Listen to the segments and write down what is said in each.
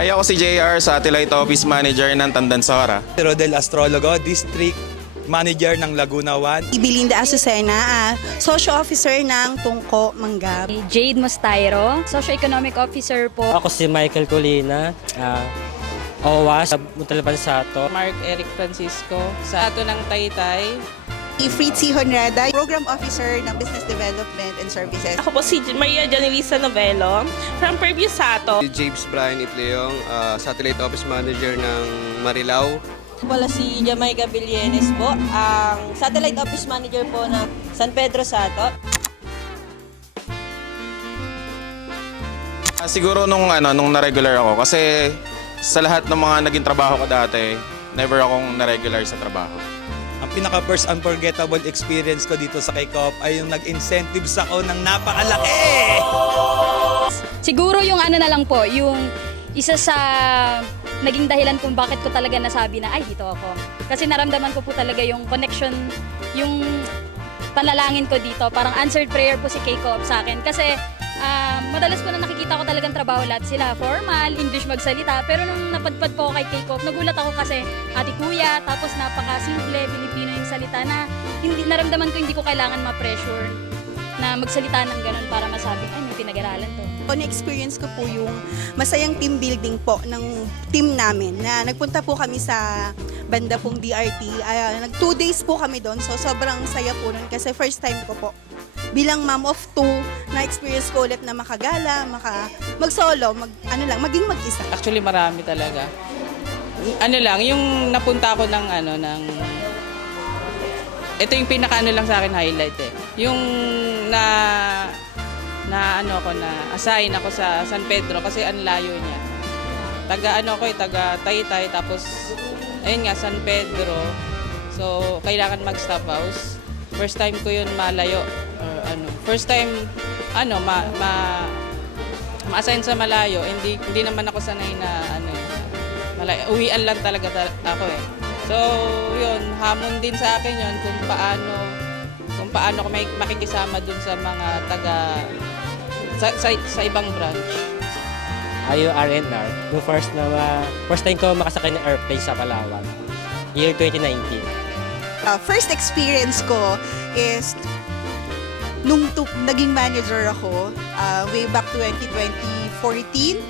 Hi, ako si JR, Satellite Office Manager ng Tandansora. Rodel Astrologo, District Manager ng Laguna 1. Belinda Azucena, Social Officer ng Tungko, Manggab. Jade Mostairo, Socio-Economic Officer po. Ako si Michael Colina, OWAS, Montalban Sato. Mark Eric Francisco, sa ato ng Taytay. Fritzy Honrada, Program Officer ng Business Development and Services. Ako po si Maria Janelisa Novello from Preview Sato. Si James Brian Itleong, Satellite Office Manager ng Marilao. Wala si Jamaica Villenes po, ang Satellite Office Manager po ng San Pedro Sato. Siguro nung na-regular ako kasi sa lahat ng mga naging trabaho ko dati, never akong na-regular sa trabaho. Ang pinaka-first unforgettable experience ko dito sa K-Coop ay yung nag-incentives ako ng napakalaki! Siguro yung ano na lang po, yung isa sa naging dahilan kung bakit ko talaga nasabi na, ay, dito ako. Kasi naramdaman ko po talaga yung connection, yung panalangin ko dito. Parang answered prayer po si K-Coop sa akin. Kasi madalas po na nakikita ko talagang trabaho lahat sila. Formal, English magsalita. Pero nung napadpad po ako kay K-Coop, nagulat ako kasi ate kuya, tapos napaka-simple, Pilipino yung salita na hindi, naramdaman ko hindi ko kailangan ma-pressure na magsalita ng ganun para masabi, ay, may pinag-aralan to. Na-experience ko po yung masayang team building po ng team namin na nagpunta po kami sa banda pong DRT. 2 days po kami doon, so sobrang saya po nun kasi first time ko po. Bilang mom of 2, na-experience ko ulit na makagala, mag-solo, maging mag-isa. Actually marami talaga. Ano lang, yung napunta ko ng ito yung pinaka lang sa akin highlight eh. Yung assign ako sa San Pedro kasi ang layo niya. Taga Taytay tapos ayun nga San Pedro. So kailangan mag-stop house. First time ko yun malayo or First time ma-assign sa malayo. Hindi naman ako sanay na malayo. Uwian lang talaga ako eh. So yun, hamon din sa akin yun kung paano ko makikisama dun sa mga sa ibang branch. Ayo RNR, yung first time ko makasakay ng airplane sa Palawan, year 2019. First experience ko is nung naging manager ako way back 2014.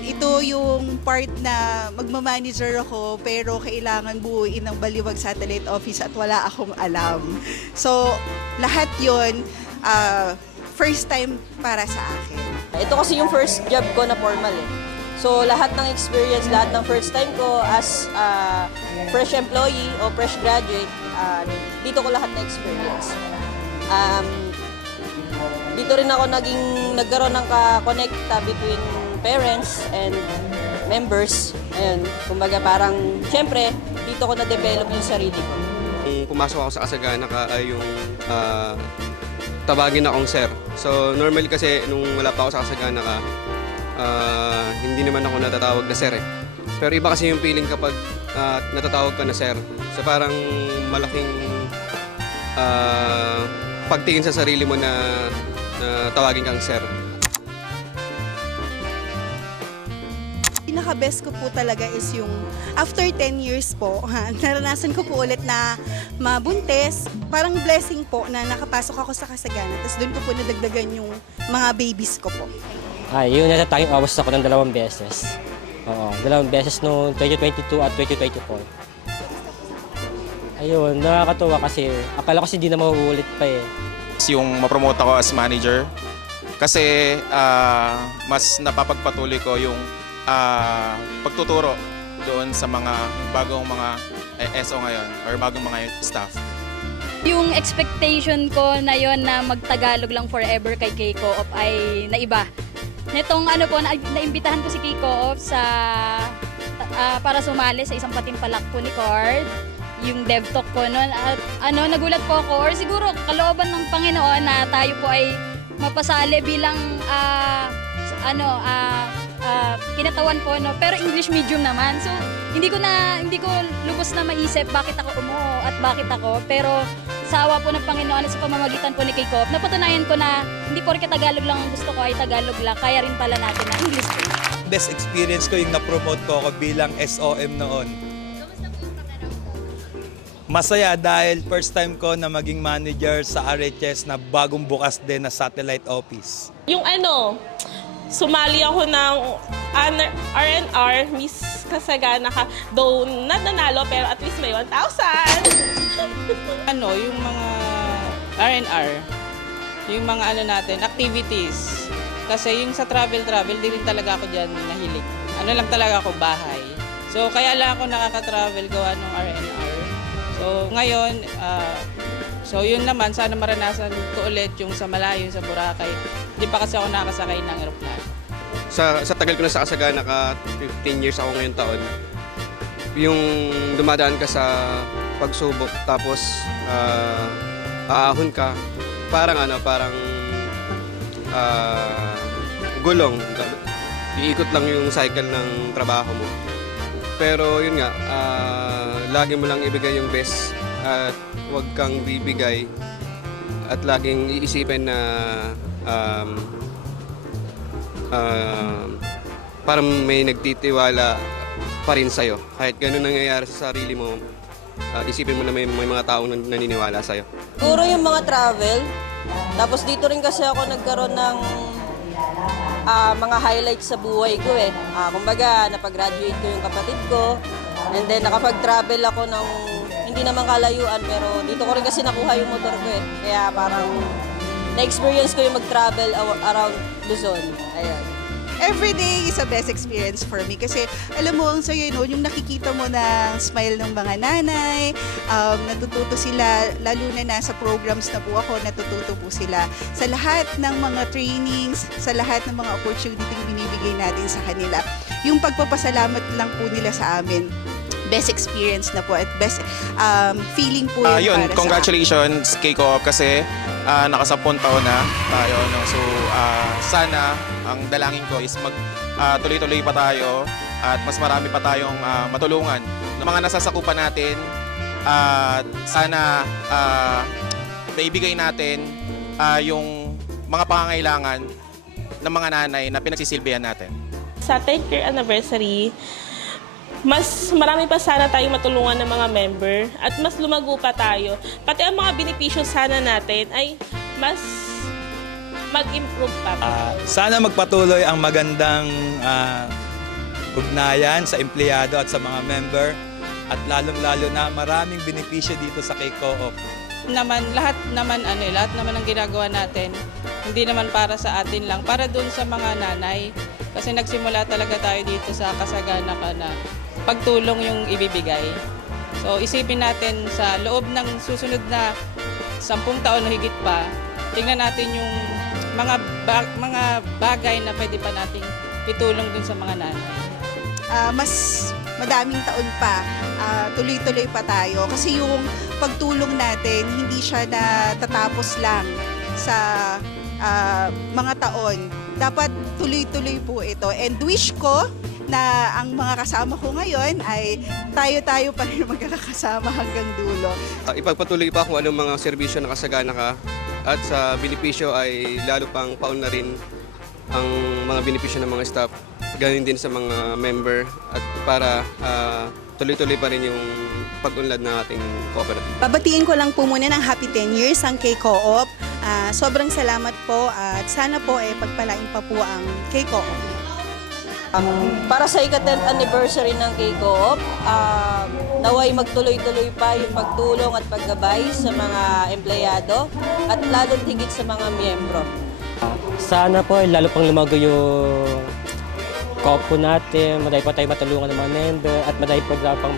Ito yung part na magmamanager ako pero kailangan buuin ng Baliwag Satellite Office at wala akong alam. So lahat yon first time para sa akin. Ito kasi yung first job ko na formal eh. So lahat ng experience, lahat ng first time ko as fresh employee o fresh graduate, dito ko lahat na experience. Dito rin ako nagkaroon ng ka-connecta between parents and members. Ayun, kumbaga parang, syempre, dito ko na-develop yung sarili ko. Pumasok ako sa Kasagana ay yung tawagin akong sir. So normally kasi nung wala pa ako sa Kasagana hindi naman ako natatawag na sir eh. Pero iba kasi yung feeling kapag natatawag ka na sir. So parang malaking pagtingin sa sarili mo na tawagin kang sir. Pinaka-best ko po talaga is yung after 10 years po, naranasan ko po ulit na mabuntis. Parang blessing po na nakapasok ako sa Kasagana. Tapos doon ko po nadagdagan yung mga babies ko po. Yun natatanging awas ako ng 2 beses. Oo, 2 beses noong 2022 at 2024. Ayun, nakakatuwa kasi akala ko kasi di na mauulit pa eh. Yung ma-promote ako as manager kasi mas napapagpatuloy ko yung pagtuturo doon sa mga bagong mga SO ngayon or bagong mga staff. Yung expectation ko na yon na mag-Tagalog lang forever kay K-Coop ay naiba. Nitong naimbitahan ko si K-Coop para sumali sa isang patimpalak po ni Card, yung dev talk po noon at nagulat po ako or siguro kalooban ng Panginoon na tayo po ay mapasali bilang kinatawan po pero English medium naman. So hindi ko lubos na maisip bakit ako umuo at bakit ako, pero sa awa po ng Panginoon at sa pamamagitan po ni K-Coop, napatunayan ko na hindi porke Tagalog lang ang gusto ko ay Tagalog lang, kaya rin pala natin na English po. best experience ko yung na-promote ko ako bilang SOM noon. Masaya dahil first time ko na maging manager sa RHS na bagong bukas din na satellite office. Yung sumali ako ng R&R, Miss Kasagana ka, though not nanalo, pero at least may 1,000. Yung mga R&R, yung mga natin, activities. Kasi yung sa travel, di rin talaga ako dyan nahilig. Lang talaga ako bahay. So kaya lang ako nakaka-travel gawa ng R&R. So ngayon, yun naman, sana maranasan ko ulit yung sa malayo, sa Boracay. Hindi pa kasi ako nakasakay ng aeroplano. Sa tagal ko na sa Kasagana ka, 15 years ako ngayon taon, yung dumadaan ka sa pagsubok tapos aahon ka, parang gulong. Iikot lang yung cycle ng trabaho mo. Pero yun nga, lagi mo lang ibigay yung best at huwag kang bibigay at laging iisipin na parang may nagtitiwala pa rin sa'yo. Kahit ganun nangyayari sa sarili mo, isipin mo na may mga taong naniniwala sa'yo. Siguro yung mga travel. Tapos dito rin kasi ako nagkaroon ng mga highlights sa buhay ko eh. Kumbaga, napag-graduate ko yung kapatid ko. And then nakapag-travel ako ng hindi naman kalayuan, pero dito ko rin kasi nakuha yung motor ko eh. Kaya parang na-experience ko yung mag-travel around Luzon. Ayan. Every day is a best experience for me kasi alam mo ang sayo no, yung nakikita mo ng smile ng mga nanay, natututo sila, lalo na nasa programs na po ako, natututo po sila sa lahat ng mga trainings, sa lahat ng mga opportunity binibigay natin sa kanila. Yung pagpapasalamat lang po nila sa amin, best experience na po at best feeling po yun para Congratulations kay Co-op kasi naka-10 taon na tayo. No? So, sana ang dalangin ko is tuloy-tuloy pa tayo at mas marami pa tayong matulungan ng mga nasasakupan natin at sana maibigay natin yung mga pangangailangan ng mga nanay na pinagsisilbihan natin. Sa 10th year anniversary, mas marami pa sana tayong matulungan ng mga member at mas lumago pa tayo. Pati ang mga benepisyo sana natin ay mas mag-improve pa. Sana magpatuloy ang magandang ugnayan sa empleyado at sa mga member at lalong-lalo na maraming benepisyo dito sa K-Co-op. Lahat naman ang ginagawa natin, hindi naman para sa atin lang, para dun sa mga nanay. Kasi nagsimula talaga tayo dito sa Kasagana ka na pagtulong yung ibibigay. So isipin natin sa loob ng susunod na 10 taon o higit pa, tingnan natin yung mga bagay na pwede pa nating itulong dun sa mga nanay. mas madaming taon pa, tuloy-tuloy pa tayo. Kasi yung pagtulong natin, hindi siya natatapos lang sa mga taon. Dapat tuloy-tuloy po ito. And wish ko na ang mga kasama ko ngayon ay tayo-tayo pa rin magkakasama hanggang dulo. Ipagpatuloy pa kung anong mga serbisyo na Kasagana ka at sa benepisyo ay lalo pang paun na rin ang mga benepisyo ng mga staff. Ganun din sa mga member at para tuloy-tuloy pa rin yung pag-unlad ng ating cooperative. Babatiin ko lang po muna ng happy 10 years ang K-Co-op. Sobrang salamat po at sana po pagpalain pa po ang K-Co-op. Para sa ika-10th anniversary ng K-Co-op, naway magtuloy-tuloy pa yung pagtulong at paggabay sa mga empleyado at lalong higit sa mga miyembro. Sana po lalo pang lumago yung co-op po natin, madami pa tayo matulungan ng mga member at madami program pang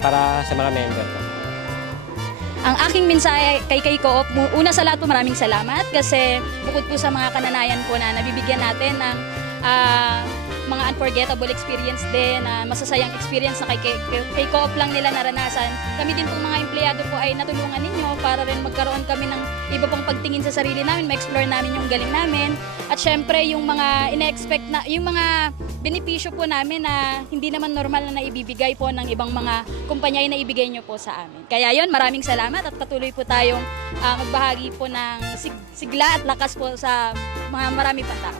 para sa mga member. Ang aking mensahe kay Co-op, una sa lahat po maraming salamat kasi bukod po sa mga kananayan po na nabibigyan natin ng mga unforgettable experience din, masasayang experience na kay Co-op lang nila naranasan. Kami din po mga empleyado po ay natulungan ninyo para rin magkaroon kami ng iba pang pagtingin sa sarili namin, ma-explore namin yung galing namin. At syempre yung mga ina-expect na, yung mga benepisyo po namin na hindi naman normal na naibibigay po ng ibang mga kumpanya na ibigay nyo po sa amin. Kaya yon, maraming salamat at patuloy po tayong magbahagi po ng sigla at lakas po sa mga marami pang tao.